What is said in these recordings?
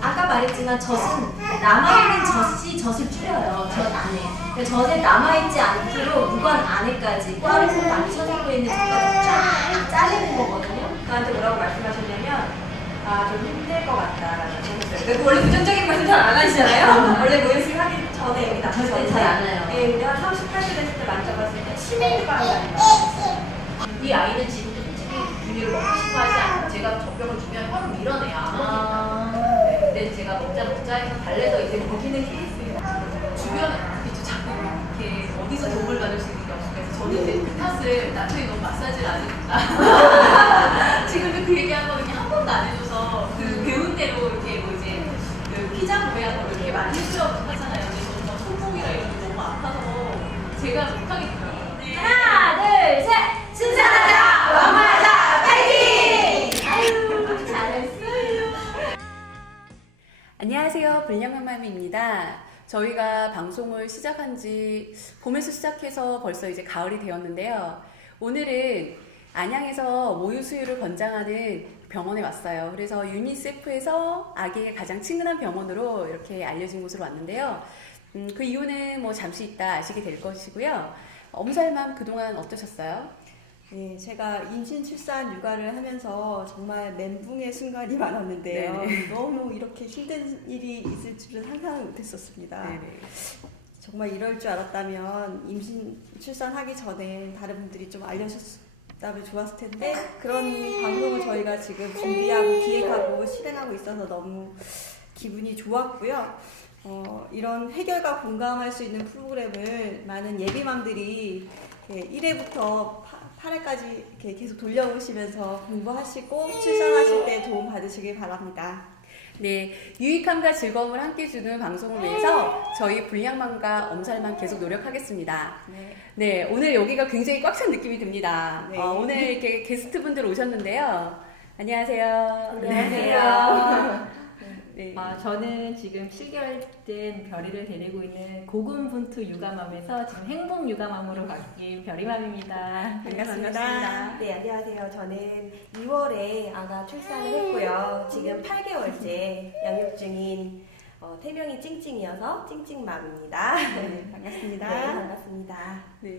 아까 말했지만 젖은 남아있는 젖을 줄여요. 젖 안에. 젖에 남아있지 않도록 무관 안에까지 꽈에서 많이 쳐지고 있는 젖까지 쫙 짜내는 거거든요. 저한테 뭐라고 말씀하셨냐면 좀 힘들 것 같다라고 하셨어요. 원래 부정적인 말씀 잘 안 하시잖아요. 원래 모유수유 하기 전에 여기 남았을 때 잘 안 해요. 예, 근데 한 38세 됐을 때 만져봤을 때 치매 유발이 아닌가. 이 아이는 지금도 솔직히 분유를 먹고 싶어 하지 않고 제가 젖병을 주면 혀를 밀어내요. 안 먹겠다. 네, 근데 제가 먹자 해서 달래서 이제 먹이는 케이스예요. 주변에 자꾸 이렇게 어디서 도움을 받을 수 있는 게 없어요. 그래서 저는 이제 그 탓을 남편이 너무 마사지를 안 해준다. 지금도 그 얘기 하거든요. 한 번도 안 해줘서 그 배운 대로 이렇게 뭐 이제 그 피자 모양으로 이렇게 많이 해주라고 하잖아요. 근데 저는 막 손목이라 이런 게 너무 아파서 제가 못하겠더라고요. 네. 하나, 둘, 셋! 순산하자! 왕하자! 파이팅! 아유, 잘했어요. 안녕하세요. 불량맘맘입니다. 저희가 방송을 시작한 지 봄에서 시작해서 벌써 이제 가을이 되었는데요. 오늘은 안양에서 모유 수유를 권장하는 병원에 왔어요. 그래서 유니세프에서 아기에게 가장 친근한 병원으로 이렇게 알려진 곳으로 왔는데요. 그 이유는 뭐 잠시 있다 아시게 될 것이고요. 엄살맘 그동안 어떠셨어요? 네, 제가 임신, 출산, 육아를 하면서 정말 멘붕의 순간이 많았는데요. 네네. 너무 이렇게 힘든 일이 있을 줄은 상상을 못했었습니다. 네네. 정말 이럴 줄 알았다면 임신, 출산하기 전에 다른 분들이 좀 알려줬다면 좋았을 텐데 그런 방송을 저희가 지금 준비하고 기획하고 실행하고 있어서 너무 기분이 좋았고요. 이런 해결과 공감할 수 있는 프로그램을 많은 예비맘들이 1회부터 8회까지 이렇게 계속 돌려보시면서 공부하시고 출산하실 때 도움 받으시길 바랍니다. 네, 유익함과 즐거움을 함께 주는 방송을 위해서 저희 불량맘과 엄살맘 계속 노력하겠습니다. 네, 오늘 여기가 굉장히 꽉 찬 느낌이 듭니다. 네. 오늘 이렇게 게스트분들 오셨는데요. 안녕하세요. 안녕하세요. 네. 저는 지금 7개월 된 별이를 데리고 있는 고군분투 육아맘에서 지금 행복 육아맘으로 바뀐 별이맘입니다. 반갑습니다. 네, 안녕하세요. 저는 2월에 아가 출산을 했고요. 지금 8개월째 양육 중인 태명이 찡찡이어서 찡찡맘입니다. 네, 반갑습니다. 네, 반갑습니다. 네.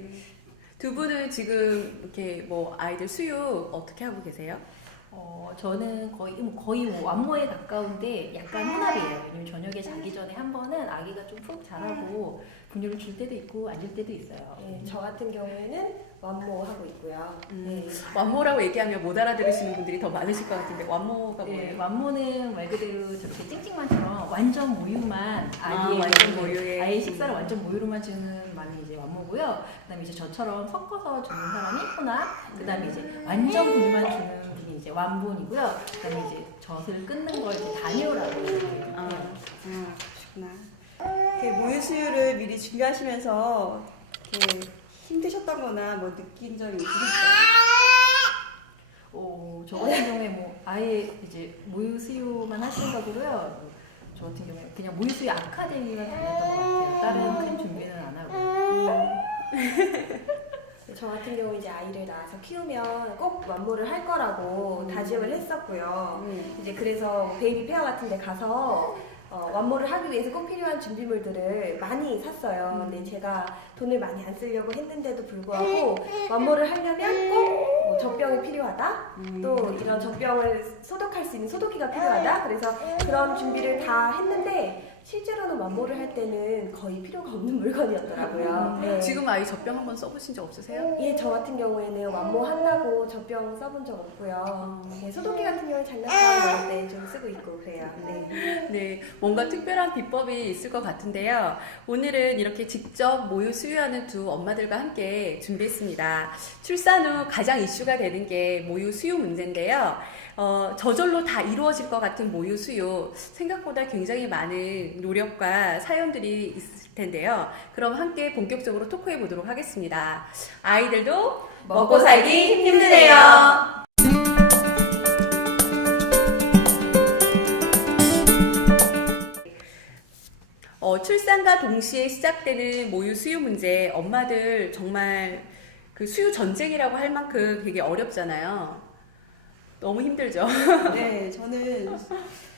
두 분은 지금 이렇게 뭐 아이들 수유 어떻게 하고 계세요? 저는 거의 완모에 가까운데 약간 혼합이에요. 왜냐면 저녁에 자기 전에 한 번은 아기가 좀 푹 자라고 분유를 줄 때도 있고 안 줄 때도 있어요. 네, 저 같은 경우에는 완모하고 있고요. 네. 완모라고 얘기하면 못 알아들으시는 분들이 더 많으실 것 같은데 완모가 네, 뭐예요? 완모는 말 그대로 저렇게 찡찡만처럼 완전 모유만 아기의 완전 모유에. 아이의 식사를 완전 모유로만 주는 맘이 이제 완모고요. 그다음에 이제 저처럼 섞어서 주는 사람이 혼합. 그다음에 이제 완전 분유만 주는 분이 이제 완본이고요. 그다음에 이제 젖을 끊는 걸 이제 단요라고 해요. 그러시구나. 이렇게 모유 수유를 미리 준비하시면서 이렇게 힘드셨던 거나 뭐 느낀 점이 있으실까요? 저 같은 경우에 뭐 아예 이제 모유 수유만 하신 거고요. 저 같은 경우에 그냥 모유 수유 아카데미만 다녔던 것 같아요. 다른 큰 준비는 안 하고. 저 같은 경우 이제 아이를 낳아서 키우면 꼭 완모를 할 거라고 다짐을 했었고요. 이제 그래서 베이비 페어 같은 데 가서 완모를 하기 위해서 꼭 필요한 준비물들을 많이 샀어요. 근데 제가 돈을 많이 안 쓰려고 했는데도 불구하고 완모를 하려면 꼭 뭐 젖병이 필요하다. 또 이런 젖병을 소독할 수 있는 소독기가 필요하다. 그래서 그런 준비를 다 했는데 실제로는 완모를 할 때는 거의 필요가 없는 물건이었더라고요. 네. 지금 아이 젖병 한번 써보신 적 없으세요? 예, 저 같은 경우에는 완모 한다고 젖병 써본 적 없고요. 네, 소독기 같은 경우는 장난감 넣을 때 좀 쓰고 있고 그래요. 네. 네, 뭔가 특별한 비법이 있을 것 같은데요. 오늘은 이렇게 직접 모유 수유하는 두 엄마들과 함께 준비했습니다. 출산 후 가장 이슈가 되는 게 모유 수유 문제인데요. 저절로 다 이루어질 것 같은 모유 수유, 생각보다 굉장히 많은 노력과 사연들이 있을 텐데요. 그럼 함께 본격적으로 토크해 보도록 하겠습니다. 아이들도 먹고 살기 힘드네요. 출산과 동시에 시작되는 모유 수유 문제, 엄마들 정말 그 수유 전쟁이라고 할 만큼 되게 어렵잖아요. 너무 힘들죠. 네, 저는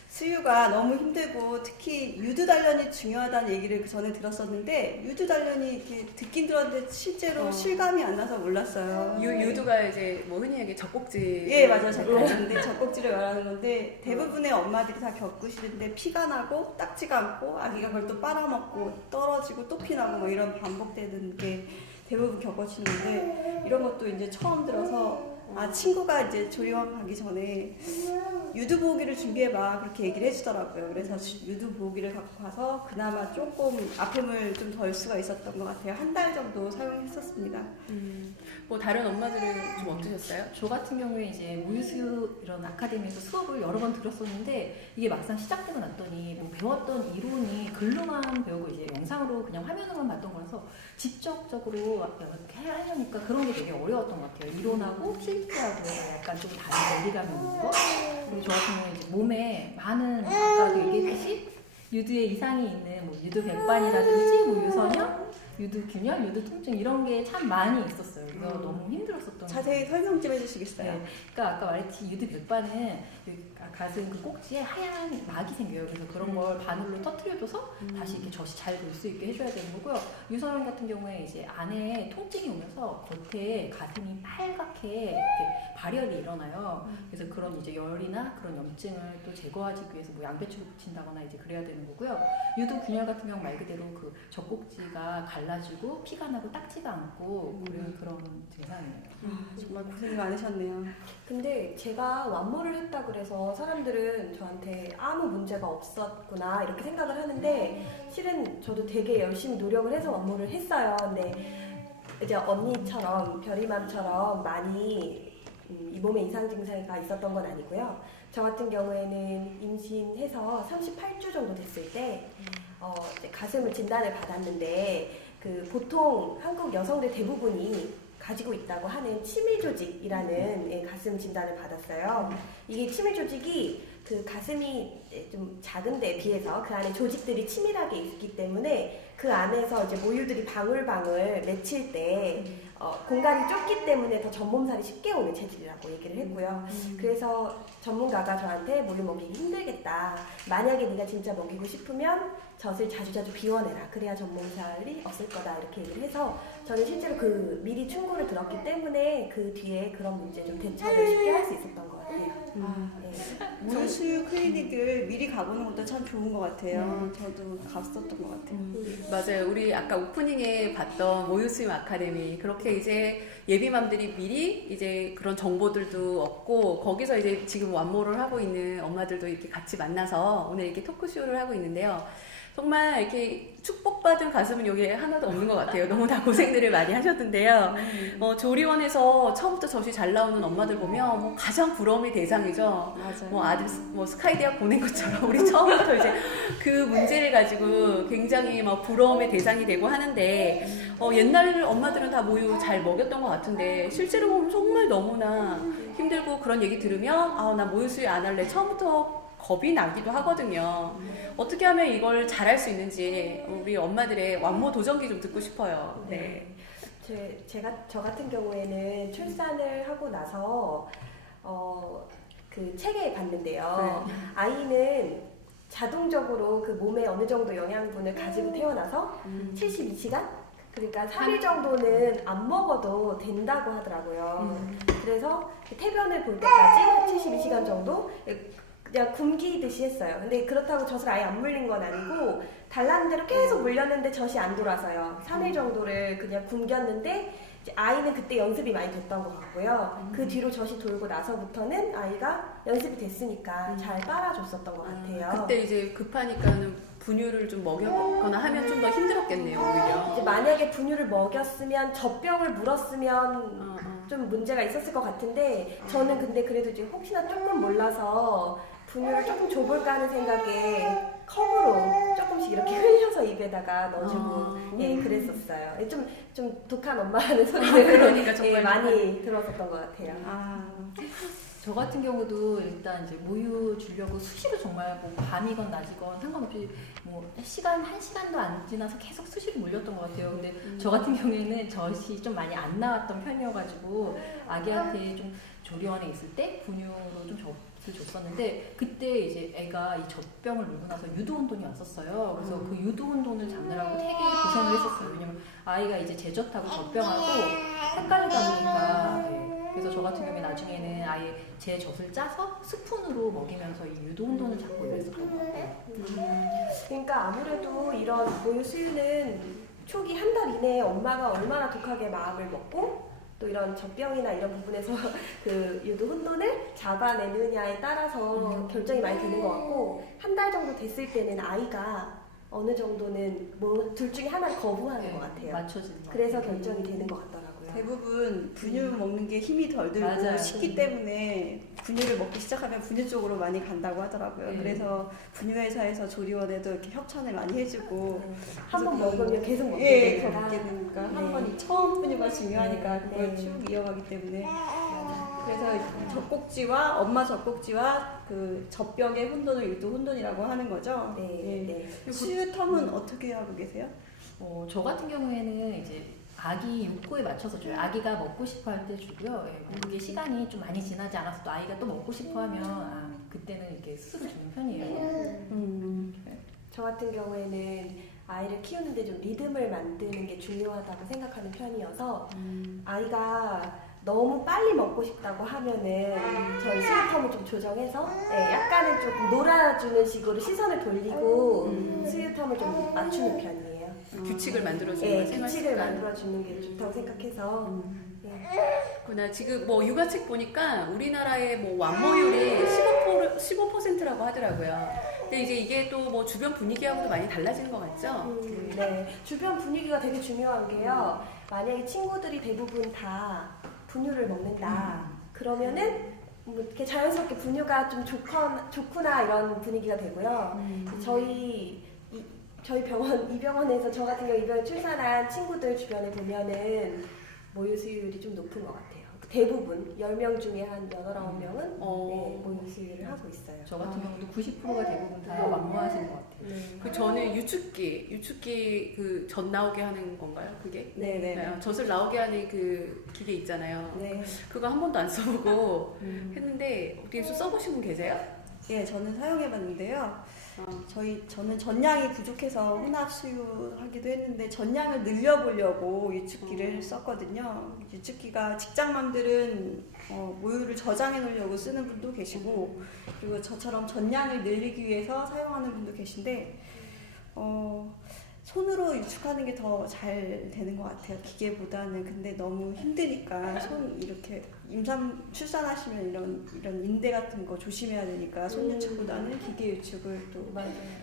수유가 너무 힘들고 특히 유두 단련이 중요하다는 얘기를 그 전에 들었었는데 유두 단련이 이렇게 듣긴 들었는데 실제로 실감이 안 나서 몰랐어요. 유두가 이제 뭐 흔히 얘기 젖꼭지. 예, 맞아요. 젖꼭지인데 젖꼭지를 말하는 건데 대부분의 엄마들이 다 겪으시는데 피가 나고 딱지가 않고 아기가 그걸 또 빨아먹고 떨어지고 또 피나고 뭐 이런 반복되는 게 대부분 겪으시는데 이런 것도 이제 처음 들어서 친구가 이제 조리원 가기 전에 유두 보호기를 준비해봐 그렇게 얘기를 해주더라고요. 그래서 유두 보호기를 갖고 가서 그나마 조금 아픔을 좀 덜 수가 있었던 것 같아요. 한 달 정도 사용했었습니다. 뭐 다른 엄마들은 좀 어떠셨어요? 저 같은 경우에 이제 모유수유 이런 아카데미에서 수업을 여러 번 들었었는데 이게 막상 시작되고 났더니 뭐 배웠던 이론이 글로만 배우고 이제 영상으로 그냥 화면으로만 봤던 거라서 직접적으로 이렇게 하려니까 그런 게 되게 어려웠던 것 같아요. 이론하고 실제하고 약간 좀 다른 거리감이 있는 거. 그리고 저 같은 경우에 이제 몸에 많은 아까도 얘기했듯이 유두에 이상이 있는 뭐 유두 백반이라든지 뭐 유선형, 유두균열, 유두통증 이런 게 참 많이 있었어요. 그래서 너무 힘들었었던 자세히 것 설명 좀 해주시겠어요? 네. 그러니까 아까 말했듯이 유두 백반은 가슴 그 꼭지에 하얀 막이 생겨요. 그래서 그런 걸 바늘로 터트려줘서 다시 이렇게 젖이 잘 돌 수 있게 해줘야 되는 거고요. 유선형 같은 경우에 이제 안에 통증이 오면서 겉에 가슴이 빨갛게 이렇게 발열이 일어나요. 그래서 그런 이제 열이나 그런 염증을 또 제거하기 위해서 뭐 양배추를 붙인다거나 이제 그래야 되는 거고요. 유두균열 같은 경우 말 그대로 그 젖꼭지가 갈라지고 피가 나고 딱지가 않고 그런 증상이에요. 정말 고생이 많으셨네요. 근데 제가 완모를 했다 그래서 사람들은 저한테 아무 문제가 없었구나 이렇게 생각을 하는데 실은 저도 되게 열심히 노력을 해서 완모를 했어요. 근데 이제 언니처럼 별이맘처럼 많이 이 몸에 이상 증상이 있었던 건 아니고요. 저 같은 경우에는 임신해서 38주 정도 됐을 때 이제 가슴을 진단을 받았는데 그 보통 한국 여성들 대부분이 가지고 있다고 하는 치밀조직이라는 가슴 진단을 받았어요. 이게 치밀조직이 그 가슴이 좀 작은 데에 비해서 그 안에 조직들이 치밀하게 있기 때문에 그 안에서 이제 모유들이 방울방울 맺힐 때 공간이 좁기 때문에 더 전몸살이 쉽게 오는 체질이라고 얘기를 했고요. 그래서 전문가가 저한테 모유 먹이기 힘들겠다. 만약에 네가 진짜 먹이고 싶으면 젖을 자주자주 비워내라. 그래야 전몸살이 없을 거다. 이렇게 얘기를 해서 저는 실제로 그 미리 충고를 들었기 때문에 그 뒤에 그런 문제 좀 대처를 쉽게 할 수 있었던 것 같아요. 네. 모유수유 클리닉을 미리 가보는 것도 참 좋은 것 같아요. 저도 갔었던 것 같아요. 맞아요. 우리 아까 오프닝에 봤던 모유수유 아카데미 그렇게 이제 예비맘들이 미리 이제 그런 정보들도 얻고 거기서 이제 지금 완모를 하고 있는 엄마들도 이렇게 같이 만나서 오늘 이렇게 토크쇼를 하고 있는데요. 정말 이렇게 축복받은 가슴은 여기에 하나도 없는 것 같아요. 너무 다 고생들을 많이 하셨는데요. 조리원에서 처음부터 젖이 잘 나오는 엄마들 보면 뭐 가장 부러움의 대상이죠. 맞아요. 뭐 아들 뭐 스카이 대학 보낸 것처럼 우리 처음부터 이제 그 문제를 가지고 굉장히 막 부러움의 대상이 되고 하는데 옛날 엄마들은 다 모유 잘 먹였던 것 같은데 실제로 보면 정말 너무나 힘들고 그런 얘기 들으면 나 모유 수유 안 할래. 처음부터 겁이 나기도 하거든요. 어떻게 하면 이걸 잘할 수 있는지 우리 엄마들의 완모 도전기 좀 듣고 싶어요. 네. 저 같은 경우에는 출산을 하고 나서 그 책에 봤는데요. 아이는 자동적으로 그 몸에 어느 정도 영양분을 가지고 태어나서 72시간? 그러니까 3일 정도는 안 먹어도 된다고 하더라고요. 그래서 태변을 볼 때까지 72시간 정도 그냥 굶기듯이 했어요. 근데 그렇다고 젖을 아예 안 물린 건 아니고 달라는 대로 계속 물렸는데 젖이 안 돌아서요. 3일 정도를 그냥 굶겼는데 이제 아이는 그때 연습이 많이 됐던 것 같고요. 그 뒤로 젖이 돌고 나서부터는 아이가 연습이 됐으니까 잘 빨아줬었던 것 같아요. 그때 이제 급하니까는 분유를 좀 먹여거나 하면 좀 더 힘들었겠네요, 오히려. 이제 만약에 분유를 먹였으면 젖병을 물었으면 좀 문제가 있었을 것 같은데 저는 근데 그래도 이제 혹시나 조금 몰라서 분유를 조금 줘볼까 하는 생각에 컵으로 조금씩 이렇게 흘려서 입에다가 넣어주고 그랬었어요. 좀 독한 엄마라는 소리를 그러니까 정말 많이 들었었던 것 같아요. 저 같은 경우도 일단 이제 모유 주려고 수시로 정말 뭐 밤이건 낮이건 상관없이 뭐 한 시간도 안 지나서 계속 수시로 물렸던 것 같아요. 근데 저 같은 경우에는 젖이 좀 많이 안 나왔던 편이어가지고 아기한테 좀 조리원에 있을 때 분유로 좀 줬었는데 그때 이제 애가 이 젖병을 물고 나서 유도혼돈이 왔었어요. 그래서 그 유도혼돈을 잡느라고 되게 고생을 했었어요. 왜냐면 아이가 이제 제젖하고 젖병하고 헷갈리다 보니까 그래서 저 같은 경우에 나중에는 아예 제 젖을 짜서 스푼으로 먹이면서 이 유도혼돈을 잡고 이랬었던 것 같아요. 그러니까 아무래도 이런 모유 수유는 초기 한 달 이내에 엄마가 얼마나 독하게 마음을 먹고 또 이런 젖병이나 이런 부분에서 그 유도 혼돈을 잡아내느냐에 따라서 결정이 많이 되는 것 같고 한 달 정도 됐을 때는 아이가 어느 정도는 뭐 둘 중에 하나를 거부하는 것 같아요. 맞춰지는 것 그래서 같아요. 결정이 되는 것 같더라고요. 대부분 분유 먹는 게 힘이 덜 들고 맞아요. 식기 때문에 분유를 먹기 시작하면 분유 쪽으로 많이 간다고 하더라고요. 네. 그래서 분유회사에서 조리원에도 이렇게 협찬을 많이 해주고 한 번 먹으면 계속 먹게 예, 되니까. 먹게 되니까 네. 한 번이 처음 분유가 중요하니까 그걸 네. 쭉 이어가기 때문에 그래서 젖꼭지와 엄마 젖꼭지와 그 젖병의 혼돈을 유도 혼돈이라고 하는 거죠. 네, 네. 수유텀은 어떻게 하고 계세요? 저 같은 경우에는 이제 아기 욕구에 맞춰서 줘요. 아기가 먹고 싶어 할 때 주고요. 그게 시간이 좀 많이 지나지 않아서 또 아이가 또 먹고 싶어 하면 그때는 이렇게 스스로 주는 편이에요. 저 같은 경우에는 아이를 키우는데 좀 리듬을 만드는 게 중요하다고 생각하는 편이어서 아이가 너무 빨리 먹고 싶다고 하면은 전 수유텀을 좀 조정해서 약간은 조금 놀아주는 식으로 시선을 돌리고 수유텀을 좀 맞추는 편이에요. 규칙을 만들어주는 네, 걸 생활 규칙을 습관. 만들어주는 게 좋다고 생각해서 구나. 지금 뭐 육아책 보니까 우리나라의 뭐 완모율이 15%라고 하더라고요. 근데 이제 이게 또 뭐 주변 분위기하고도 많이 달라지는 것 같죠? 네, 주변 분위기가 되게 중요한 게요. 만약에 친구들이 대부분 다 분유를 먹는다. 그러면은 뭐 이렇게 자연스럽게 분유가 좀 좋구나 이런 분위기가 되고요. 저희 병원, 이 병원에서 저 같은 경우 이 병원에 출산한 친구들 주변에 보면은 모유 수유율이 좀 높은 것 같아요. 대부분 10명 중에 한 8, 9명은 모유 수유를 하고 있어요. 저 같은 경우도 90%가 대부분 다 완모하시는 것 같아요. 네. 그 저는 유축기 그 젖 나오게 하는 건가요? 그게? 네네. 네, 젖을 나오게 하는 그 기계 있잖아요. 네. 그거 한 번도 안 써보고 했는데 어떻게 써보신 분 계세요? 예, 저는 사용해봤는데요. 저는 전량이 부족해서 혼합 수유하기도 했는데 전량을 늘려보려고 유축기를 썼거든요. 유축기가 직장맘들은 모유를 저장해 놓으려고 쓰는 분도 계시고 그리고 저처럼 전량을 늘리기 위해서 사용하는 분도 계신데 손으로 유축하는 게 더 잘 되는 것 같아요. 기계보다는. 근데 너무 힘드니까 손 이렇게 출산하시면 이런 인대 같은 거 조심해야 되니까 손 유축보다는 기계 유축을 또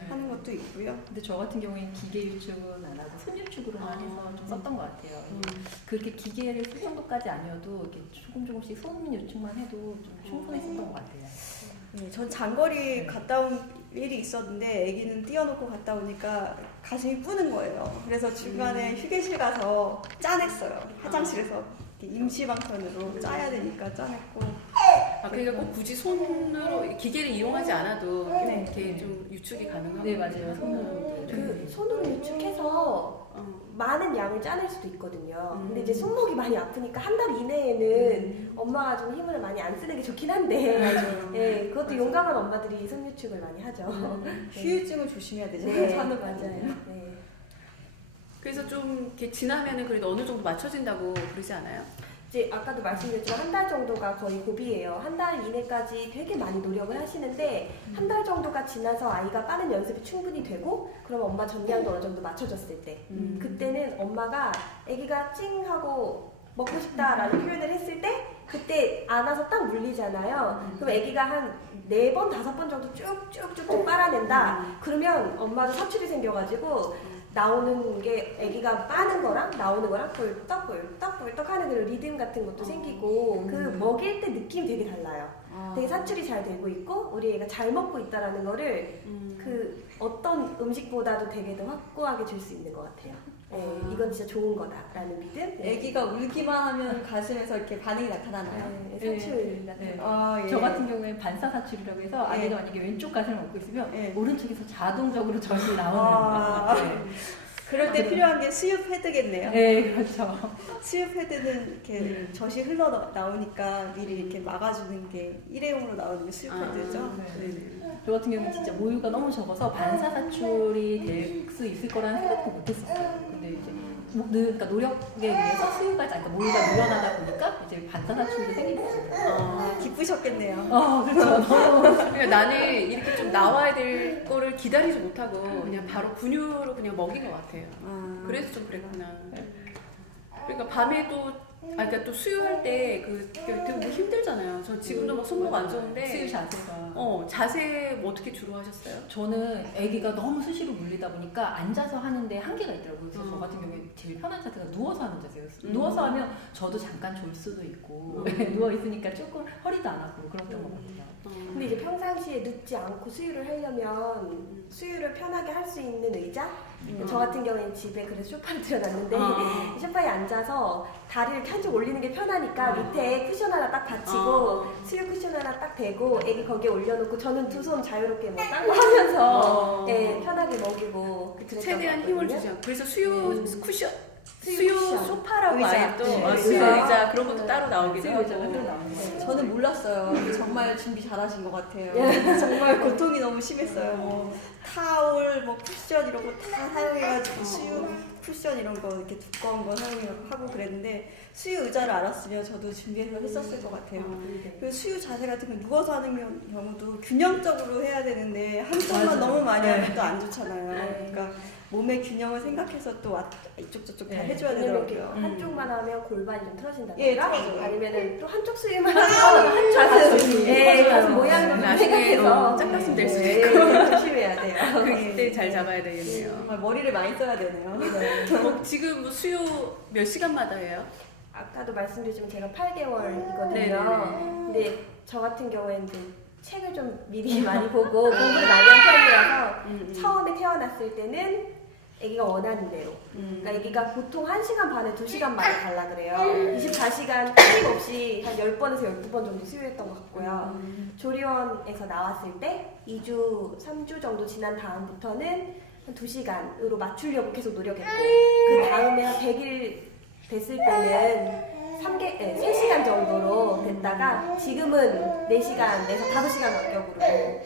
하는 것도 있고요. 근데 저 같은 경우에는 기계 유축은 안 하고 손 유축으로만 해서 좀 썼던 것 같아요. 그렇게 기계를 쓸 정도까지 아니어도 이렇게 조금씩 손 유축만 해도 좀 충분했었던 것 같아요. 네, 전 장거리 갔다 온 일이 있었는데 아기는 띄워놓고 갔다 오니까 가슴이 뿌는 거예요. 그래서 중간에 휴게실 가서 짜냈어요. 화장실에서 임시방편으로 짜야 되니까 짜냈고. 그러니까 꼭 굳이 손으로 기계를 이용하지 않아도 이렇게 좀 유축이 가능하고. 네, 맞아요. 손으로. 그 손으로 유축해서 많은 양을 짜낼 수도 있거든요. 근데 이제 손목이 많이 아프니까 한 달 이내에는 엄마가 좀 힘을 많이 안 쓰는 게 좋긴 한데 예, 그것도 용감한 엄마들이 손 유축을 많이 하죠. 휴유증을 조심해야 되잖아요. 네, 산후 맞아요. 네. 그래서 좀 이렇게 지나면은 그래도 어느 정도 맞춰진다고 그러지 않아요? 이제 아까도 말씀드렸지만 한 달 정도가 거의 고비예요. 한 달 이내까지 되게 많이 노력을 하시는데 한 달 정도가 지나서 아이가 빠른 연습이 충분히 되고 그러면 엄마 전량도 어느 정도 맞춰졌을 때 그때는 엄마가 아기가 찡 하고 먹고 싶다라는 표현을 했을 때 그때 안아서 딱 물리잖아요. 그럼 아기가 한 4번, 5번 정도 쭉쭉쭉 빨아낸다. 그러면 엄마도 사출이 생겨가지고 나오는 게 아기가 빠는 거랑 나오는 거랑 꿀떡꿀떡 하는 그런 리듬 같은 것도 생기고 그 먹일 때 느낌이 되게 달라요. 되게 사출이 잘 되고 있고 우리 애가 잘 먹고 있다라는 거를 그 어떤 음식보다도 되게 더 확고하게 줄 수 있는 것 같아요. 네, 이건 진짜 좋은 거다라는 믿음. 아기가 울기만 하면 가슴에서 이렇게 반응이 나타나나요? 네, 사출 같은 네. 거. 예. 저 같은 경우에는 반사사출이라고 해서 아기가 만약에 왼쪽 가슴을 먹고 있으면 예. 오른쪽에서 자동적으로 젖이 나오는 거예요. 그럴 때 필요한 게 수유 패드겠네요. 네, 그렇죠. 수유 패드는 이렇게 젖이 흘러 나오니까 미리 이렇게 막아주는 게 일회용으로 나오는 게 수유 패드죠. 네. 저 같은 경우는 진짜 모유가 너무 적어서 반사사출이 될 수 있을 거라는 생각도 못했었어요. 근데 이제 그러니까 노력에 의해서 수유가, 그러니까 모유가 늘어나다 보니까 이제 반사사출도 생기게 됐어요. 기쁘셨겠네요. 그렇죠. 너무 그러니까 나는 이렇게 좀 나와야 될 거를 기다리지 못하고 그냥 바로 분유로 그냥 먹인 것 같아요. 그래서 좀 그랬구나. 그러니까 밤에 그러니까 또 수유할 때 되게 뭐 힘들잖아요. 저 지금도 막 손목 안 좋은데. 수유 자세가. 자세 뭐 어떻게 주로 하셨어요? 저는 아기가 너무 수시로 물리다 보니까 앉아서 하는데 한계가 있더라고요. 그래서 저 같은 경우에 제일 편한 자세가 누워서 하는 자세였어요. 누워서 하면 저도 잠깐 졸 수도 있고 누워 있으니까 조금 허리도 안 아프고 그랬던 것 같아요. 근데 이제 평상시에 눕지 않고 수유를 하려면 수유를 편하게 할 수 있는 의자? 저 같은 경우에는 집에 그래서 소파를 들여놨는데 소파에 앉아서 다리를 한쪽 올리는 게 편하니까 밑에 쿠션 하나 딱 받치고 수유 쿠션 하나 딱 대고 애기 거기에 올려놓고 저는 두 손 자유롭게 뭐 딴 거 하면서 네, 편하게 먹이고 최대한 힘을 주지 않고. 그래서 수유 쿠션, 수유 쿠션. 소파라고 의자. 아예 또 네, 수유 의자. 의자 그런 것도 따로 나오기도 수유 의자가 하고. 따로 나오는 거예요. 저는 몰랐어요. 정말 준비 잘하신 것 같아요. 정말 고통이 너무 심했어요. 뭐 타올, 뭐 쿠션 이런 거 다 사용해가지고 수유 쿠션 이런 거 이렇게 두꺼운 거 사용하고 그랬는데 수유 의자를 알았으면 저도 준비해서 했었을 것 같아요. 그 수유 자세 같은 건 누워서 하는 경우도 균형적으로 해야 되는데 한쪽만 맞아요. 너무 많이 하면 또 안 좋잖아요. 그러니까 몸의 균형을 생각해서 또 이쪽 저쪽 다 네. 해줘야 왜냐면 되더라고요. 한쪽만 하면 골반이 좀 틀어진다든가 예, 틀어져요. 아니면은 또 한쪽 수유만 하면 가슴 맞아요. 가슴 모양도 좀 나중에 생각해서 짝가슴 될 수도 네, 있고. 조심해야 돼요. 그때 잘 잡아야 되겠네요. 정말 머리를 많이 써야 되네요. 지금 뭐 수유 몇 시간마다 해요? 아까도 말씀드렸지만 제가 8개월이거든요. 네네네. 근데 저 같은 경우에는 이제 책을 좀 미리 많이 보고 공부를 많이 한 편이라서 처음에 태어났을 때는 아기가 원하는 대로 그러니까 아기가 보통 1시간 반에 2시간마다 달라 그래요. 24시간 끊임없이 한 10번에서 12번 정도 수유했던 것 같고요. 조리원에서 나왔을 때 2주, 3주 정도 지난 다음부터는 한 2시간으로 맞추려고 계속 노력했고 그 다음에 한 100일 됐을 때는 3시간 정도로 됐다가 지금은 4시간에서 5시간 간격으로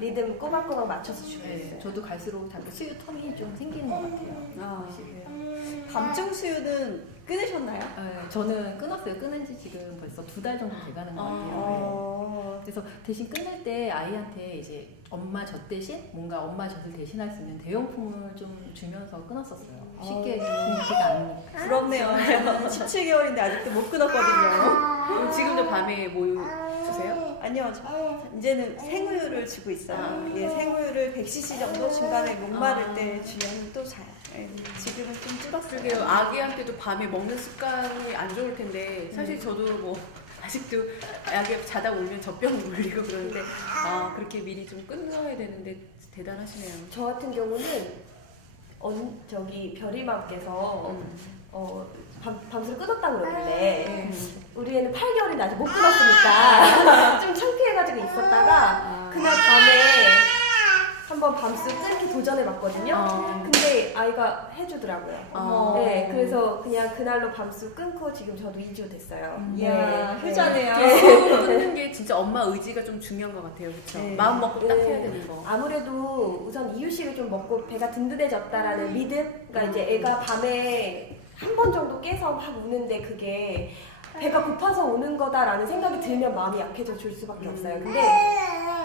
리듬 꼬박꼬박 맞춰서 주고 네, 있어요. 저도 갈수록 자꾸 수유 텀이 좀 생기는 것 같아요. 감정 수유는 끊으셨나요? 네, 저는 끊었어요. 끊은 지 지금 벌써 2달 정도 돼가는 것 같아요. 그래서 대신 끊을 때 아이한테 이제 엄마 젖 대신 뭔가 엄마 젖을 대신할 수 있는 대용품을 좀 주면서 끊었었어요. 쉽게 끊기가 않으니까. 부럽네요. 저는 17개월인데 아직도 못 끊었거든요. 그럼 지금도 밤에 모유 주세요? 아니요, 이제는 생우유를 주고 있어요. 예, 생우유를 100cc 정도 중간에 목마를 때 주면 또 자요. 예, 지금은 좀 줄었어요. 그러게요. 아기한테도 밤에 먹는 습관이 안 좋을 텐데 사실 저도 뭐 아직도 아기 자다 울면 젖병 물리고 그러는데 그렇게 미리 좀 끊어야 되는데 대단하시네요. 저 같은 경우는 저기 별이맘께서 밤새 끊었다고 그러는데 우리 애는 8개월인데 아직 못 끊었으니까 좀 창피해가지고 있었다가 그날 밤에 한번 밤새 끊기 도전해봤거든요. 근데 아이가 해주더라고요. 네, 그래서 그냥 그날로 밤새 끊고 지금 저도 2주 됐어요. 이야, 효자네요. 수유 끊는 게 진짜 엄마 의지가 좀 중요한 것 같아요. 그렇죠? 네. 마음 먹고 딱 해야 되는 거. 아무래도 우선 이유식을 좀 먹고 배가 든든해졌다라는 믿음? 그러니까 이제 애가 밤에 한 번 정도 깨서 막 우는데 그게 배가 고파서 오는 거다라는 생각이 들면 마음이 약해져 줄 수밖에 없어요. 근데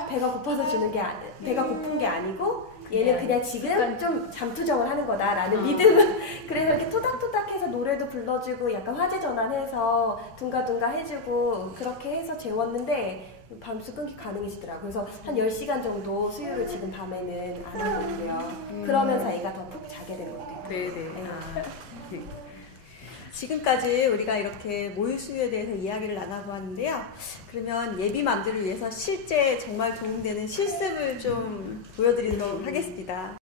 배가 고파서 주는 게 배가 고픈 게 아니고 얘는 그냥 지금 좀 잠투정을 하는 거다라는 믿음은 그래서 이렇게 토닥토닥해서 노래도 불러주고 약간 화제 전환해서 둥가둥가 해주고 그렇게 해서 재웠는데 밤수 끊기 가능해지더라고요. 그래서 한 10시간 정도 수유를 지금 밤에는 안 하거든요. 그러면서 애가 더 푹 자게 되는 것 같아요. 네네. 네. 지금까지 우리가 이렇게 모유 수유에 대해서 이야기를 나눠보았는데요. 그러면 예비맘들을 위해서 실제 정말 도움되는 실습을 좀 보여드리도록 하겠습니다.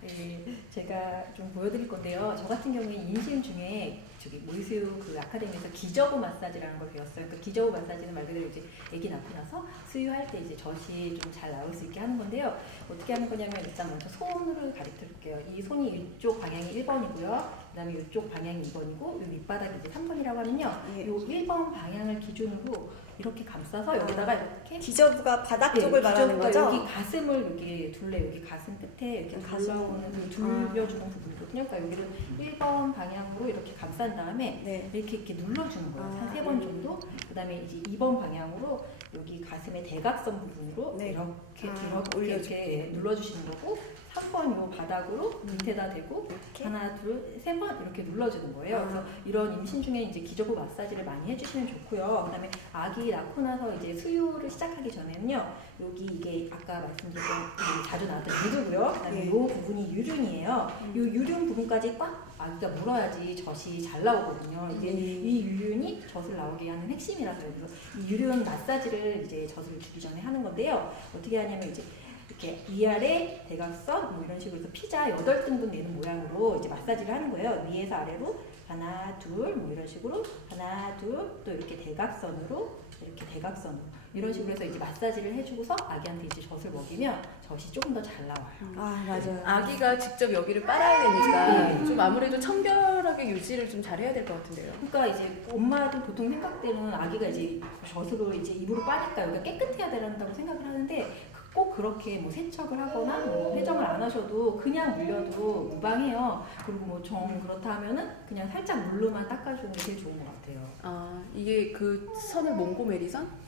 네, 제가 좀 보여드릴 건데요. 저 같은 경우에 임신 중에 저기 모유수유 그 아카데미에서 기저부 마사지라는 걸 배웠어요. 그러니까 기저부 마사지는 말 그대로 이제 아기 낳고 나서 수유할 때 이제 젖이 좀 잘 나올 수 있게 하는 건데요. 어떻게 하는 거냐면 일단 먼저 손으로 가르쳐 줄게요. 이 손이 이쪽 방향이 1번이고요. 그다음에 이쪽 방향이 2번이고 이 밑바닥이 이제 3번이라고 하면요. 예. 이 1번 방향을 기준으로 이렇게 감싸서 여기다가 이렇게 기저부가 바닥 쪽을 말하는 기저부가 거죠? 여기 가슴을 여기 둘레 여기 가슴 끝에 이렇게 가슴. 둘러오는 그 둘려주는 부분이거든요. 그러니까 여기를 1번 방향으로 이렇게 감싼 다음에 네. 이렇게 눌러주는 거예요. 아, 한 3번 정도. 그다음에 이제 2번 방향으로 여기 가슴의 대각선 부분으로 네. 이렇게 아, 이렇게 눌러주시는 거고 3번 요 바닥으로 밑에다 대고 이렇게? 하나 둘 세 번 이렇게 눌러주는 거예요. 아. 그래서 이런 임신 중에 이제 기저부 마사지를 많이 해주시면 좋고요. 그다음에 아기 낳고 나서 이제 수유를 시작하기 전에는요. 여기 이게 아까 말씀드렸던 자주 나왔던 유두고요. 그다음에 네. 이 부분이 유륜이에요. 이 유륜 부분까지 꽉 아기가 물어야지 젖이 잘 나오거든요. 이게 이 유륜이 젖을 나오게 하는 핵심이라서요. 그래서 이 유륜 마사지를 이제 젖을 주기 전에 하는 건데요. 어떻게 하냐면 이제 이렇게 위아래 대각선 뭐 이런 식으로 해서 피자 8등분 내는 모양으로 이제 마사지를 하는 거예요. 위에서 아래로 하나 둘 뭐 이런 식으로 하나 둘 또 이렇게 대각선으로 이렇게 대각선으로 이런 식으로 해서 이제 마사지를 해주고서 아기한테 이제 젖을 먹이면 젖이 조금 더 잘 나와요. 아 맞아요. 아기가 직접 여기를 빨아야 되니까 네. 좀 아무래도 청결하게 유지를 좀 잘해야 될 것 같은데요. 그러니까 이제 엄마도 보통 생각대로는 아기가 이제 젖으로 이제 입으로 빠니까 여기가 깨끗해야 된다고 생각을 하는데 꼭 그렇게 뭐 세척을 하거나 뭐 회정을 안 하셔도 그냥 물려도 무방해요. 그리고 뭐 정 그렇다 하면은 그냥 살짝 물로만 닦아주는 게 제일 좋은 것 같아요. 아 이게 그 선을 몽고메리선?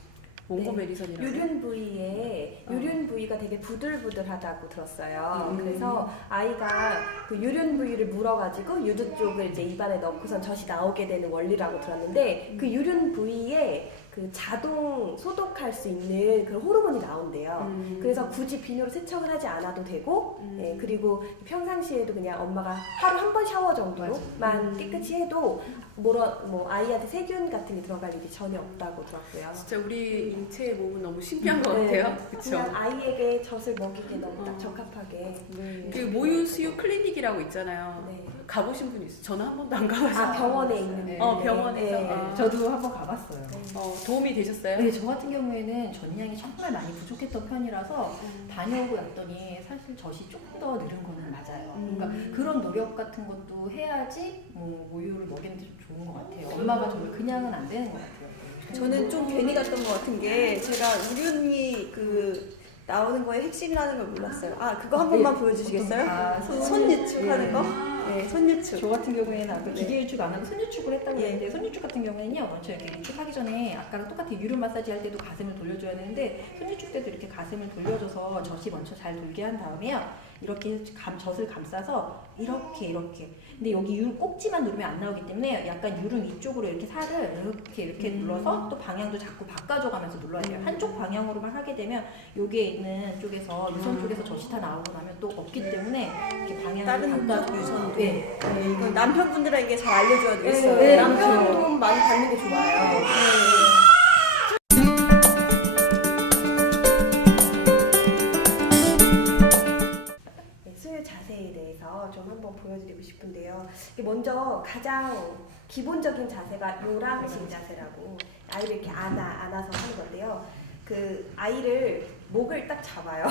몽고메리선이라고. 유륜 부위에 유륜 부위가 되게 부들부들하다고 들었어요. 그래서 아이가 그 유륜 부위를 물어가지고 유두 쪽을 이제 입안에 넣고선 젖이 나오게 되는 원리라고 들었는데 그 유륜 부위에 그 자동 소독할 수 있는 그런 호르몬이 나온대요. 그래서 굳이 비누로 세척을 하지 않아도 되고, 예, 그리고 평상시에도 그냥 엄마가 하루 한 번 샤워 정도로만 깨끗이 해도 뭐 아이한테 세균 같은 게 들어갈 일이 전혀 없다고 들었고요. 진짜 우리 인체의 몸은 너무 신기한 것 같아요. 그렇죠. 그냥 아이에게 젖을 먹이기에 너무 딱 적합하게. 그 모유 수유 클리닉이라고 있잖아요. 네. 가보신 분 있어요? 저는 한 번도 안 가봐서. 아 병원에 있는. 네. 병원에서. 네. 아. 저도 한번 가봤어요. 도움이 되셨어요? 네, 저 같은 경우에는 전량이 정말 많이 부족했던 편이라서 다녀오고 났더니 사실 젖이 조금 더 늘은 거는 맞아요. 그러니까 그런 노력 같은 것도 해야지 뭐 모유를 먹이는 데 좀 좋은 것 같아요. 엄마가 저를 그냥은 안 되는 것 같아요. 저는 좀 괜히 갔던 것 같은 게 제가 우륜이 그 나오는 거의 핵심이라는 걸 몰랐어요. 아 그거 한 번만 보여주시겠어요? 아, 손 유축하는 거? 네, 손 유축. 저 같은 경우에는 아까 기계 유축 안 하고 손 유축을 했다고 예. 했는데 손 유축 같은 경우에는요 먼저 이렇게 유축하기 전에 아까랑 똑같이 유륜 마사지 할 때도 가슴을 돌려줘야 되는데 손 유축 때도 이렇게 가슴을 돌려줘서 젖이 먼저 잘 돌게 한 다음에요 이렇게 젖을 감싸서 이렇게 근데 여기 유 꼭지만 누르면 안 나오기 때문에 약간 유륜 위쪽으로 이렇게 살을 이렇게 눌러서 또 방향도 자꾸 바꿔줘가면서 눌러야 돼요. 한쪽 방향으로만 하게 되면 여기에 있는 쪽에서 유선 쪽에서 젖이 다 나오고 나면 또 없기 때문에 이렇게 방향을 다른 바꿔주고 유선도. 네. 네, 이건 남편분들에게 잘 알려줘야 되겠어요. 네, 남편 남편 도움 많이 받는 게 좋아요. 네, 수유 자세에 대해서 좀 한번 보여드리고 싶은데요. 먼저 가장 기본적인 자세가 요람식 자세라고 아이를 이렇게 안아서 하는 건데요. 그 아이를 목을 딱 잡아요.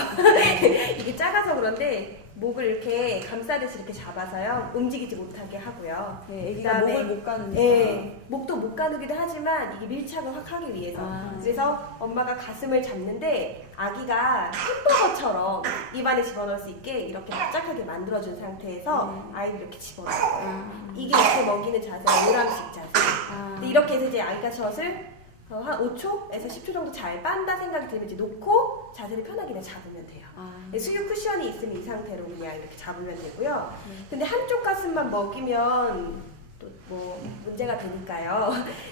이게 작아서 그런데 목을 이렇게 감싸듯이 이렇게 잡아서요 움직이지 못하게 하고요. 네, 애기가 그다음에 목을 못 가누니까. 네, 목도 못 가누기도 하지만 이게 밀착을 확 하기 위해서. 그래서 엄마가 가슴을 잡는데 아기가 햄버거처럼 입안에 집어넣을 수 있게 이렇게 납작하게 만들어준 상태에서 아이를 이렇게 집어넣어요. 이게 이렇게 먹이는 자세가 요람식 자세. 근데 이렇게 해서 이제 아이가 젖을 한 5초에서 10초 정도 잘 빤다 생각이 들면 이제 놓고 자세를 편하게 그냥 잡으면 돼요. 수유 쿠션이 있으면 이 상태로 그냥 이렇게 잡으면 되고요. 근데 한쪽 가슴만 먹이면 또 뭐 문제가 되니까요.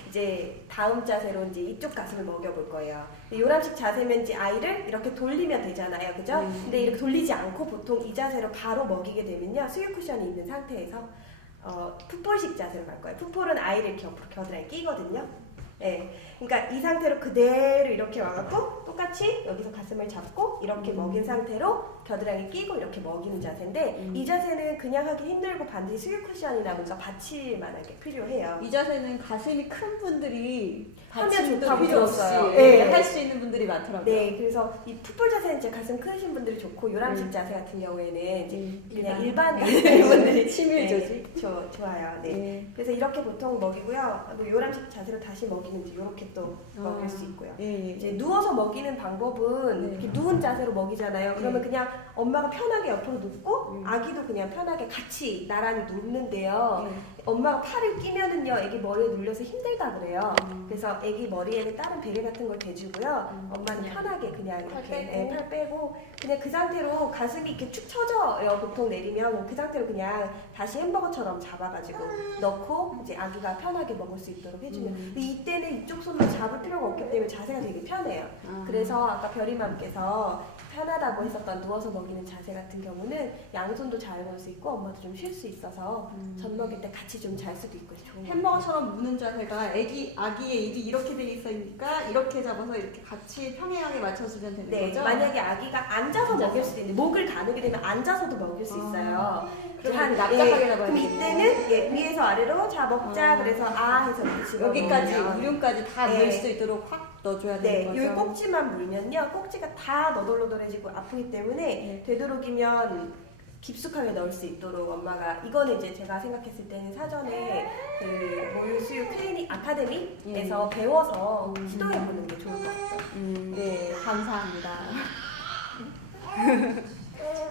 이제 다음 자세로 이제 이쪽 가슴을 먹여볼 거예요. 요람식 자세면 이제 아이를 이렇게 돌리면 되잖아요, 그죠? 근데 이렇게 돌리지 않고 보통 이 자세로 바로 먹이게 되면요, 수유 쿠션이 있는 상태에서 풋볼식 자세로 갈 거예요. 풋볼은 아이를 이렇게 옆으로 겨드랑이에 끼거든요. 네. 그러니까 이 상태로 그대로 이렇게 와갖고 똑같이 여기서 가슴을 잡고 이렇게 먹인 상태로 겨드랑이 끼고 이렇게 먹이는 자세인데 이 자세는 그냥 하기 힘들고 반드시 수유 쿠션이나 뭔가 받침만하게 필요해요. 이 자세는 가슴이 큰 분들이 하면 받침도 좋다고 필요 없이 들었어요. 네. 할 수 있는 분들이 많더라고요. 네, 그래서 이 풋볼 자세는 이제 가슴 크신 분들이 좋고 요람식 자세 같은 경우에는 이제 그냥 일반 가슴 분들이 치밀 조직. 좋아요. 네. 네. 그래서 이렇게 보통 먹이고요. 뭐 요람식 자세로 다시 먹이면 이제 이렇게 또 먹일 수 있고요. 예, 예. 이제 누워서 먹이는 방법은 이렇게 누운 자세로 먹이잖아요. 그러면 그냥 엄마가 편하게 옆으로 눕고 아기도 그냥 편하게 같이 나란히 눕는데요. 엄마가 팔을 끼면은요, 아기 머리에 눌려서 힘들다 그래요. 그래서 아기 머리에는 다른 베개 같은 걸 대주고요. 엄마는 편하게 그냥 이렇게 팔 빼고 그냥 그 상태로 가슴이 이렇게 축 처져요. 보통 내리면 그 상태로 그냥 다시 햄버거처럼 잡아가지고 넣고 이제 아기가 편하게 먹을 수 있도록 해주면 근데 이때는 이쪽 손으로 잡을 필요가 없기 때문에 자세가 되게 편해요. 그래서 아까 별이맘께서 편하다고 했었던 누워서 먹이는 자세 같은 경우는 양손도 잘 걸 수 있고 엄마도 좀 쉴 수 있어서 젖 먹일 때 같이 좀 잘 수도 있고 좋은 것 같아요. 햄버거처럼 무는 자세가 아기의 입이 이렇게 돼 있으니까 이렇게 잡아서 이렇게 같이 평행하게 맞춰주면 되는 네, 거죠? 만약에 아기가 앉아서 먹일 수도 있는데 목을 가누게 되면 앉아서도 먹일 수 있어요. 그럼 한 납작하게 잡아야 그럼 되겠네요. 이때는 위에서 아래로 자 먹자 그래서 아 해서 이렇게 집어넣으면 여기까지 우륜까지 다 네. 넣을 수 있도록 확 넣어줘야 네, 되는 이 거죠? 꼭지만 물면요 꼭지가 다 너덜너덜해지고 아프기 때문에 되도록이면 깊숙하게 넣을 수 있도록 엄마가 이거는 이제 제가 생각했을 때는 사전에 그 모유 수유 클리닉 아카데미에서 배워서 시도해보는 게 좋을 것 같아요. 네, 감사합니다.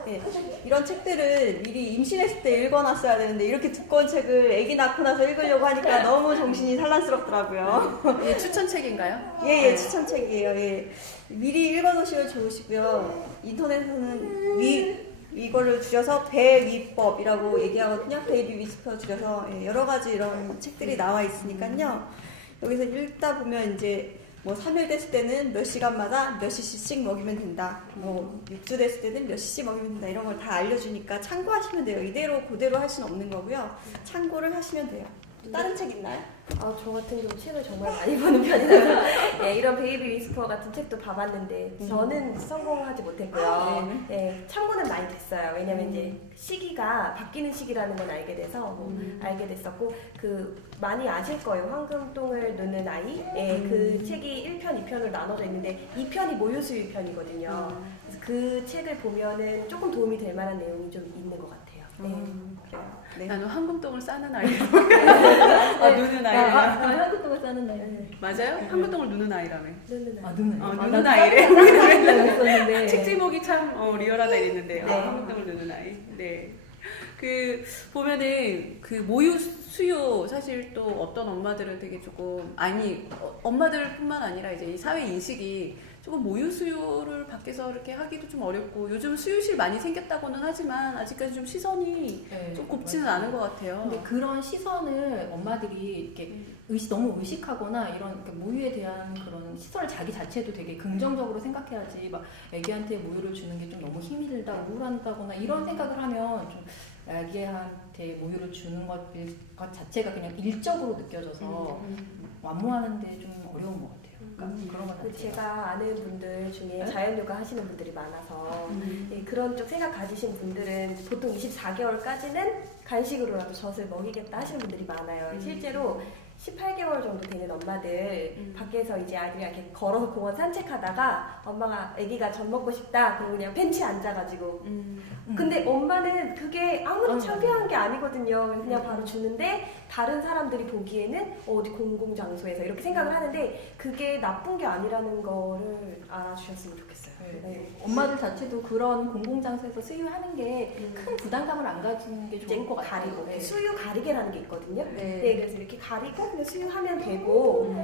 네, 이런 책들을 미리 임신했을 때 읽어놨어야 되는데 이렇게 두꺼운 책을 아기 낳고 나서 읽으려고 하니까 너무 정신이 산란스럽더라고요. 이게 추천책인가요? 예, 추천책이에요. 예. 미리 읽어놓으시면 좋으시고요. 인터넷에서는 이거를 줄여서 배위법이라고 얘기하거든요. 베이비 위스퍼 줄여서 여러 가지 이런 책들이 나와 있으니까요. 여기서 읽다 보면 이제 뭐 3일 됐을 때는 몇 시간마다 몇 cc씩 먹이면 된다. 뭐 6주 됐을 때는 몇 cc 먹이면 된다. 이런 걸 다 알려주니까 참고하시면 돼요. 이대로 그대로 할 수는 없는 거고요. 참고를 하시면 돼요. 또 다른 책 있나요? 저 같은 경우 책을 정말 많이 보는 편이라서 이런 베이비 위스퍼 같은 책도 봐봤는데 저는 성공하지 못했고요. 참고는 많이 됐어요. 왜냐면 이제 시기가 바뀌는 시기라는 건 알게 돼서 알게 됐었고 많이 아실 거예요. 황금똥을 누는 아이. 그 책이 1편, 2편으로 나눠져 있는데 2편이 모유수유 편이거든요. 그래서 그 책을 보면은 조금 도움이 될 만한 내용이 좀 있는 것 같아요. 그래요. 네. 나는 황금똥을 싸는 아이. 누는 아이. 한국동을 싸는 날. 맞아요? 황금똥을 누는 아이라며. 누는 아이. 누는 누는 아이래. 있었는데. 책 제목이 참 리얼하다 이랬는데요. 네. 황금똥을 누는 아이. 네. 보면은 모유 수유 사실 또 어떤 엄마들은 되게 조금 엄마들뿐만 아니라 이제 이 사회 인식이 조금 모유 수유를 밖에서 이렇게 하기도 좀 어렵고 요즘 수유실 많이 생겼다고는 하지만 아직까지 좀 시선이 좀 곱지는 않은 것 같아요. 근데 그런 시선을 엄마들이 이렇게 너무 의식하거나 이런 모유에 대한 그런 시선을 자기 자체도 되게 긍정적으로 생각해야지 막 애기한테 모유를 주는 게 좀 너무 힘이 들다 우울하다거나 이런 생각을 하면 좀 애기한테 모유를 주는 것 자체가 그냥 일적으로 느껴져서 완모하는데 좀 어려운 것 같아요. 그런 것 자체가. 제가 아는 분들 중에 자연요가 하시는 분들이 많아서 그런 쪽 생각 가지신 분들은 보통 24개월까지는 간식으로라도 젖을 먹이겠다 하시는 분들이 많아요. 실제로 18개월 정도 되는 엄마들 밖에서 이제 아이들이랑 이렇게 걸어서 공원 산책하다가 엄마가 아기가 젖 먹고 싶다 그러고 그냥 벤치에 앉아가지고 근데 엄마는 그게 아무리 창피한 게 아니거든요. 그냥 바로 주는데 다른 사람들이 보기에는 어디 공공장소에서 이렇게 생각을 하는데 그게 나쁜 게 아니라는 거를 알아주셨으면 좋겠어요. 네. 엄마들 자체도 그런 공공장소에서 수유하는 게 큰 부담감을 안 가지는 게 좋을 것 같아요. 가리고 네. 수유 가리개라는 게 있거든요. 네. 그래서 이렇게 가리고 그냥 수유하면 되고,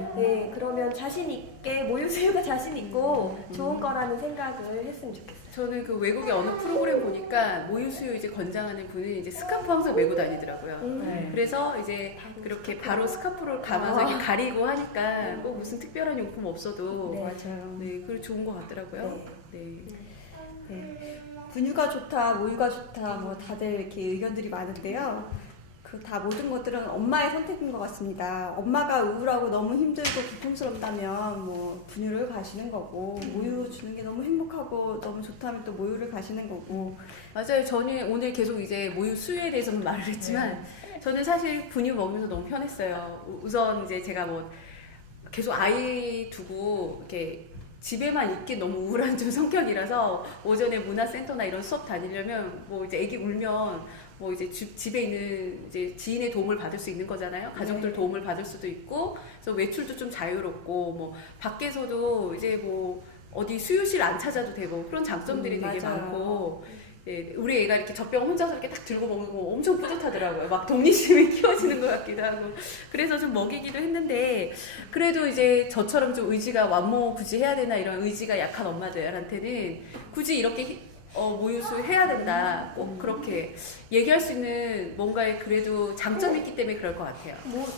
그러면 자신 있게 모유 수유가 자신 있고 좋은 거라는 생각을 했으면 좋겠어요. 저는 외국의 어느 프로그램 보니까 모유 수유 이제 권장하는 분이 이제 스카프 항상 메고 다니더라고요. 네. 그래서 이제 그렇게 바로 스카프를 감아서 이렇게 가리고 하니까 뭐 무슨 특별한 용품 없어도 네. 맞아요. 그리고 좋은 것 같더라고요. 네. 분유가 좋다, 모유가 좋다, 뭐 다들 이렇게 의견들이 많은데요. 그 다 모든 것들은 엄마의 선택인 것 같습니다. 엄마가 우울하고 너무 힘들고 고통스럽다면 뭐 분유를 가시는 거고, 모유 주는 게 너무 행복하고 너무 좋다면 또 모유를 가시는 거고. 맞아요. 저는 오늘 계속 이제 모유 수유에 대해서는 말을 했지만 저는 사실 분유 먹으면서 너무 편했어요. 우선 이제 제가 뭐 계속 아이 두고 이렇게 집에만 있기 너무 우울한 좀 성격이라서 오전에 문화센터나 이런 수업 다니려면 뭐 이제 애기 울면 뭐 이제 집에 있는 이제 지인의 도움을 받을 수 있는 거잖아요. 가족들 도움을 받을 수도 있고, 그래서 외출도 좀 자유롭고, 뭐 밖에서도 이제 뭐 어디 수유실 안 찾아도 되고 그런 장점들이 되게 맞아요. 많고, 예, 우리 애가 이렇게 젖병 혼자서 이렇게 딱 들고 먹는 거 엄청 뿌듯하더라고요. 막 독립심이 키워지는 것 같기도 하고. 그래서 좀 먹이기도 했는데, 그래도 이제 저처럼 좀 의지가 완모 굳이 해야 되나 이런 의지가 약한 엄마들한테는 굳이 이렇게 모유수 해야 된다. 꼭 그렇게 얘기할 수 있는 뭔가의 그래도 장점이 있기 때문에 그럴 것 같아요.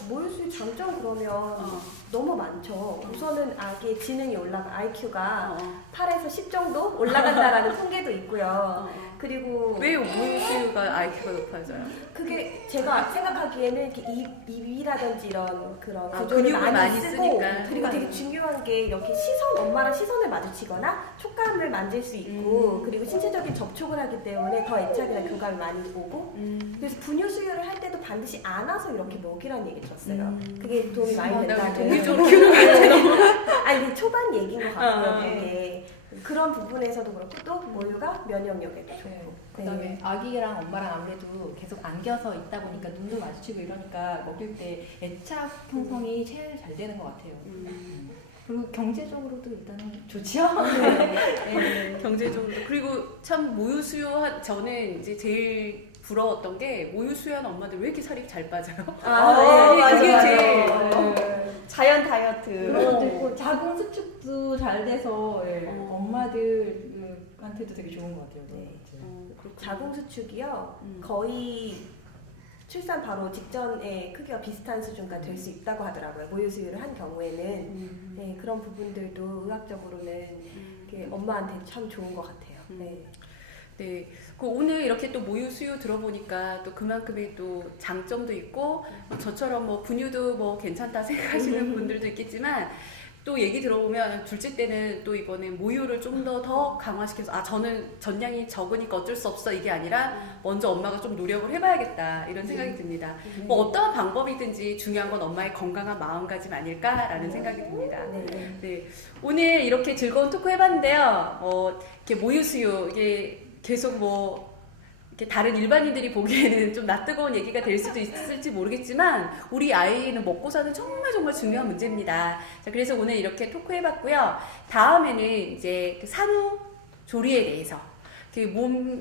모유수유 장점 그러면 너무 많죠. 우선은 아기의 지능이 올라가, IQ가 8에서 10 정도 올라간다라는 통계도 있고요. 그리고 왜 모유수유가 IQ가 높아져요? 그게 제가 생각하기에는 이렇게 입이라든지 이런 그런 아, 구조를 근육을 많이 많이 쓰고, 쓰니까. 그리고 되게 중요한 게 이렇게 엄마랑 시선을 마주치거나 촉감을 만질 수 있고, 그리고 신체적인 접촉을 하기 때문에 더 애착이나 교감이 많이 오고, 그래서 분유 수유를 할 때도 반드시 안아서 이렇게 먹이라는 얘기 들었어요. 그게 도움이 많이 된다는. 동의적으로 키우는 게 아니라 너무. 아니 근데 초반 얘기인 것 같고요. 그게 그런 부분에서도 그렇고, 또 모유가 면역력에도 좋고. 네. 그다음에 아기랑 엄마랑 아무래도 계속 안겨서 있다 보니까 눈도 마주치고 이러니까 먹일 때 애착 형성이 제일 잘 되는 것 같아요. 그리고 경제적으로도 일단은 좋지요. 네, 경제적으로. 그리고 참 모유 수유한 저는 이제 제일 부러웠던 게 모유 수유한 엄마들 왜 이렇게 살이 잘 빠져요? 그게 제일 자연 다이어트. 그런 것도 있고 자궁 수축도 잘 돼서 엄마들한테도 되게 좋은 것 같아요. 네. 그렇구나. 자궁 수축이요 거의 출산 바로 직전에 크기와 비슷한 수준까지 될 수 있다고 하더라고요. 모유 수유를 한 경우에는. 네, 그런 부분들도 의학적으로는 이렇게 엄마한테 참 좋은 것 같아요. 네. 네, 그 오늘 이렇게 또 모유 수유 들어보니까 또 그만큼의 또 장점도 있고, 저처럼 뭐 분유도 뭐 괜찮다 생각하시는 분들도 있겠지만, 또 얘기 들어보면 둘째 때는 또 이번에 모유를 좀 더 강화시켜서 저는 전량이 적으니까 어쩔 수 없어 이게 아니라 먼저 엄마가 좀 노력을 해봐야겠다 이런 생각이 듭니다. 뭐 어떠한 방법이든지 중요한 건 엄마의 건강한 마음가짐 아닐까라는 생각이 듭니다. 네, 오늘 이렇게 즐거운 토크 해봤는데요. 이렇게 모유 수유 이게 계속 뭐 이렇게 다른 일반인들이 보기에는 좀 낯뜨거운 얘기가 될 수도 있을지 모르겠지만 우리 아이는 먹고 사는 정말 중요한 문제입니다. 자, 그래서 오늘 이렇게 토크 해봤고요. 다음에는 이제 그 산후조리에 대해서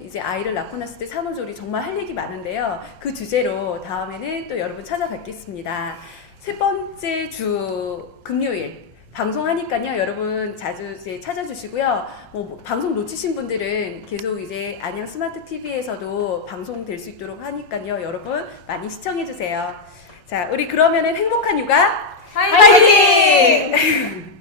이제 아이를 낳고 났을 때 산후조리 정말 할 얘기 많은데요. 그 주제로 다음에는 또 여러분 찾아뵙겠습니다. 세 번째 주 금요일 방송하니까요. 여러분 자주 이제 찾아주시고요. 뭐 방송 놓치신 분들은 계속 이제 안녕 스마트 TV에서도 방송될 수 있도록 하니까요. 여러분 많이 시청해주세요. 자, 우리 그러면은 행복한 육아 화이팅!